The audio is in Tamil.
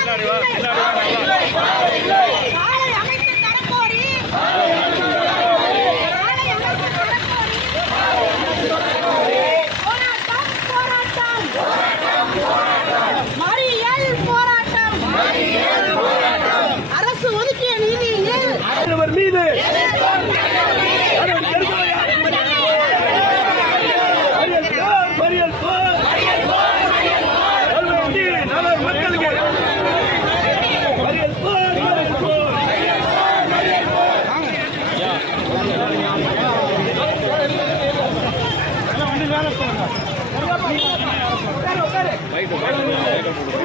பின்னாடி வா பின்னாடி வா தலைவர் மீது Thank you.